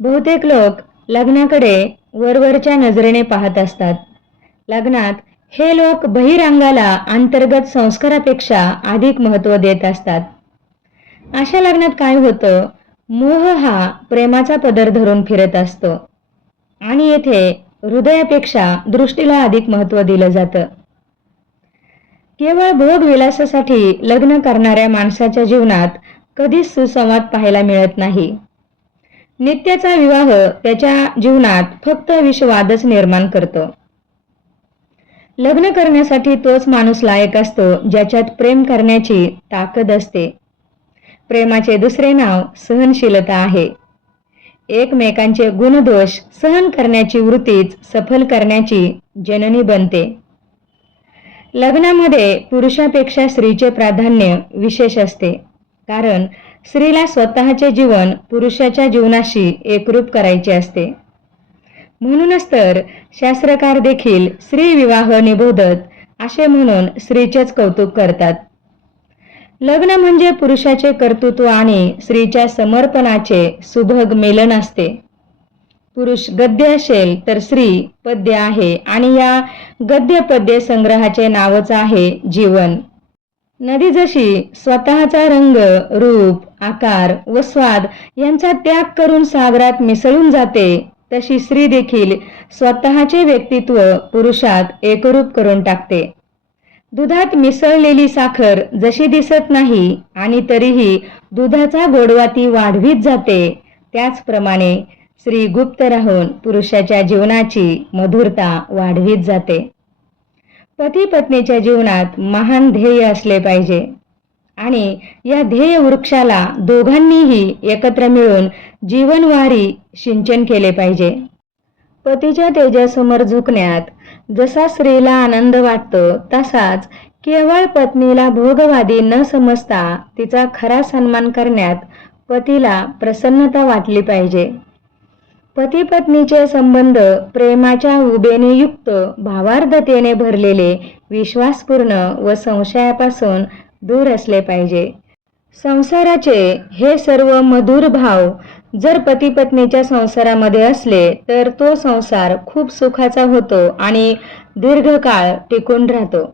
बहुतेक लोक लग्नाकडे वरवरच्या नजरेने पाहत असतात. लग्नात हे लोक बहिरंगाला अंतर्गत संस्कारापेक्षा अधिक महत्त्व देत असतात. अशा लग्नात काय होतं? मोह हा प्रेमाचा पदर धरून फिरत असतो आणि येथे हृदयापेक्षा दृष्टीला अधिक महत्त्व दिलं जातं. केवळ भोगविलासासाठी लग्न करणाऱ्या माणसाच्या जीवनात कधीच सुसंवाद पाहायला मिळत नाही. नित्याचा विवाह त्याच्या जीवनात फक्त विषवादच निर्माण करतो. लग्न करण्यासाठी तोच माणूस लायक असतो ज्याच्यात प्रेम करण्याची ताकद असते. प्रेमाचे दुसरे नाव सहनशीलता आहे. एकमेकांचे गुणदोष सहन करण्याची वृत्तीच सफल करण्याची जननी बनते. लग्नामध्ये पुरुषापेक्षा स्त्रीचे प्राधान्य विशेष असते, कारण स्त्रीला स्वतःचे जीवन पुरुषाच्या जीवनाशी एकरूप करायचे असते. म्हणूनच तर शास्त्रकार देखील स्त्री विवाह निबोधत असे म्हणून स्त्रीचेच कौतुक करतात. लग्न म्हणजे पुरुषाचे कर्तृत्व आणि स्त्रीच्या समर्पणाचे सुभग मिलन असते. पुरुष गद्य असेल तर स्त्री पद्य आहे आणि या गद्य पद्य संग्रहाचे नावच आहे जीवन. नदी जशी स्वतःचा रंग, रूप, आकार व स्वाद यांचा त्याग करून सागरात मिसळून जाते, तशी स्त्री देखील स्वतःचे व्यक्तित्व पुरुषात एकरूप करून टाकते. दुधात मिसळलेली साखर जशी दिसत नाही आणि तरीही दुधाचा गोडवा ती वाढवीत जाते, त्याचप्रमाणे स्त्री गुप्त राहून पुरुषाच्या जीवनाची मधुरता वाढवीत जाते. पती पत्नीच्या जीवनात महान ध्येय असले पाहिजे आणि या ध्येय वृक्षाला दोघांनीही एकत्र मिळून जीवनवारी सिंचन केले पाहिजे. पतीच्या तेजासमोर झुकण्यात जसा स्त्रीला आनंद वाटतो, तसाच केवळ पत्नीला भोगवादी न समजता तिचा खरा सन्मान करण्यात पतीला प्रसन्नता वाटली पाहिजे. पती पत्नीचे संबंध प्रेमाच्या उबेने युक्त, भावार्धतेने भरलेले, विश्वासपूर्ण व संशयापासून दूर असले पाहिजे. संसाराचे हे सर्व मधुर भाव जर पती पत्नीच्या संसारामध्ये असले तर तो संसार खूप सुखाचा होतो आणि दीर्घकाळ टिकून राहतो.